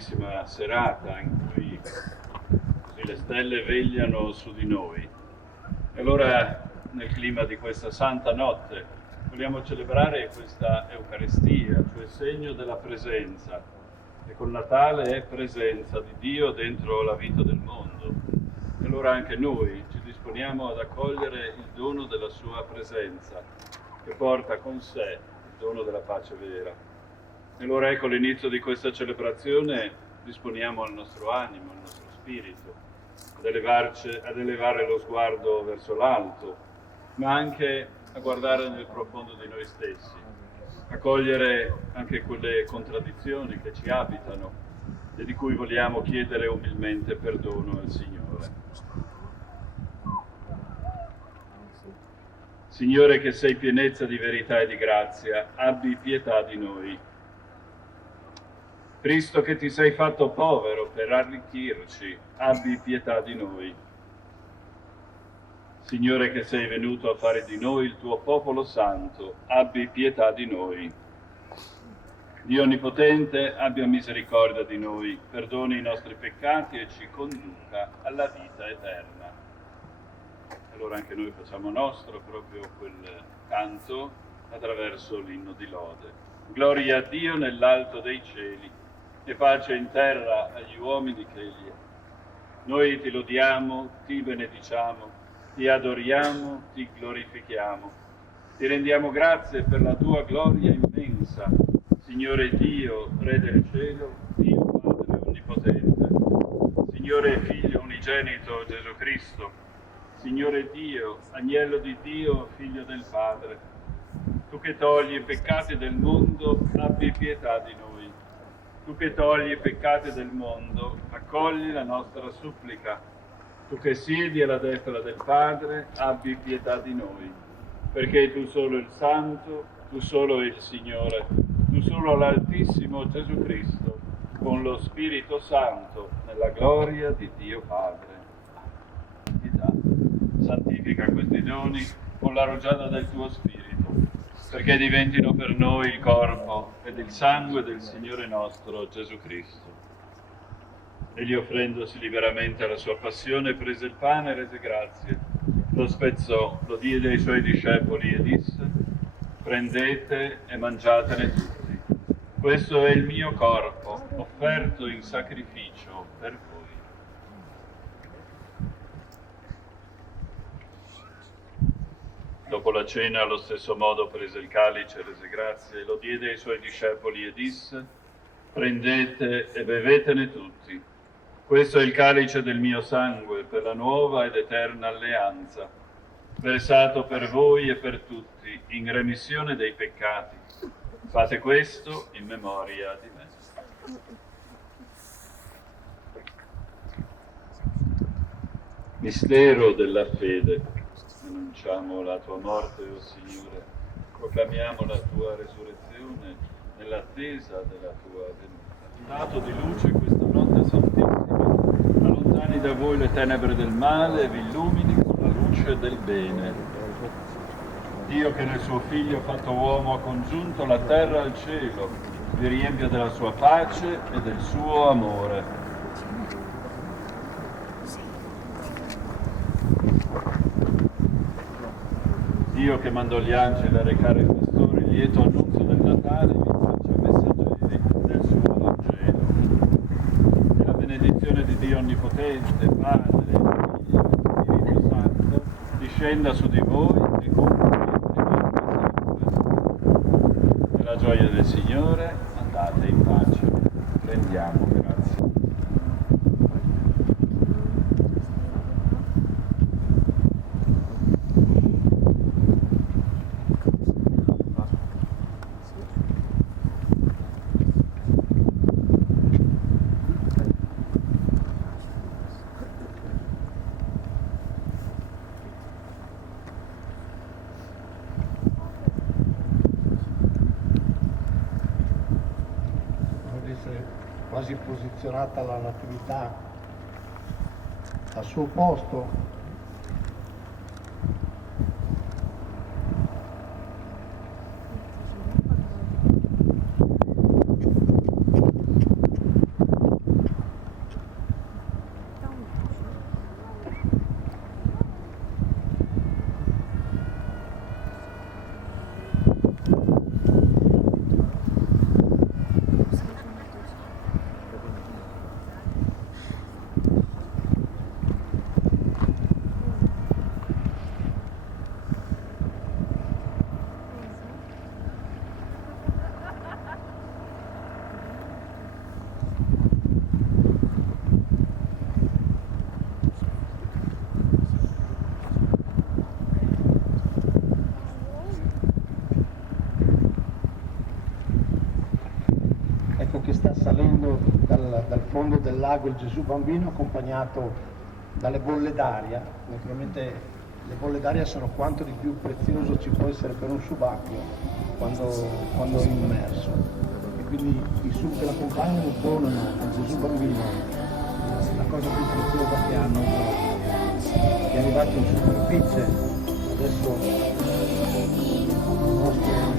bellissima serata in cui così le stelle vegliano su di noi. E allora, nel clima di questa santa notte, vogliamo celebrare questa Eucaristia, cioè segno della presenza. E col Natale è presenza di Dio dentro la vita del mondo. E allora anche noi ci disponiamo ad accogliere il dono della sua presenza, che porta con sé il dono della pace vera. E allora ecco l'inizio di questa celebrazione, disponiamo al nostro animo, al nostro spirito, ad elevare lo sguardo verso l'alto, ma anche a guardare nel profondo di noi stessi, a cogliere anche quelle contraddizioni che ci abitano e di cui vogliamo chiedere umilmente perdono al Signore. Signore, che sei pienezza di verità e di grazia, abbi pietà di noi. Cristo, che ti sei fatto povero per arricchirci, abbi pietà di noi. Signore, che sei venuto a fare di noi il tuo popolo santo, abbi pietà di noi. Dio Onnipotente, abbia misericordia di noi, perdoni i nostri peccati e ci conduca alla vita eterna. Allora anche noi facciamo nostro proprio quel canto attraverso l'inno di lode. Gloria a Dio nell'alto dei cieli e pace in terra agli uomini che egli è. Noi ti lodiamo, ti benediciamo, ti adoriamo, ti glorifichiamo. Ti rendiamo grazie per la tua gloria immensa, Signore Dio, Re del cielo, Dio Padre Onnipotente, Signore Figlio unigenito Gesù Cristo, Signore Dio, Agnello di Dio, Figlio del Padre, tu che togli i peccati del mondo, abbi pietà di noi. Tu che togli i peccati del mondo, accogli la nostra supplica. Tu che siedi alla destra del Padre, abbi pietà di noi. Perché tu solo il Santo, tu solo il Signore, tu solo l'Altissimo Gesù Cristo, con lo Spirito Santo, nella gloria di Dio Padre. Santifica questi doni con la rugiada del tuo Spirito, perché diventino per noi il corpo ed il sangue del Signore nostro Gesù Cristo. Egli, offrendosi liberamente alla sua passione, prese il pane e rese grazie, lo spezzò, lo diede ai suoi discepoli e disse: prendete e mangiatene tutti. Questo è il mio corpo, offerto in sacrificio per voi. Dopo la cena, allo stesso modo, prese il calice, rese grazie, lo diede ai suoi discepoli e disse: prendete e bevetene tutti. Questo è il calice del mio sangue per la nuova ed eterna alleanza, versato per voi e per tutti in remissione dei peccati. Fate questo in memoria di me. Mistero della fede. Annunciamo la tua morte, o Signore, proclamiamo la tua resurrezione nell'attesa della tua venuta. Dato di luce questa notte santissima, allontani da voi le tenebre del male e vi illumini con la luce del bene. Dio, che nel suo Figlio fatto uomo ha congiunto la terra al cielo, vi riempia della sua pace e del suo amore. Dio, che mandò gli angeli a recare ai pastori il lieto annunzio del Natale, vi faccia messaggeri del suo Vangelo. E la benedizione di Dio Onnipotente, Padre, Figlio e Spirito Santo, discenda su di voi e con voi sempre. Nella gioia del Signore, andate in pace. Rendiamo grazie. Quasi posizionata la Natività al suo posto. Ecco che sta salendo dal fondo del lago il Gesù Bambino, accompagnato dalle bolle d'aria. Naturalmente le bolle d'aria sono quanto di più prezioso ci può essere per un subacqueo quando è immerso. E quindi i sub che l'accompagnano donano al Gesù Bambino la cosa più preziosa che hanno. È arrivato in superficie, adesso il nostro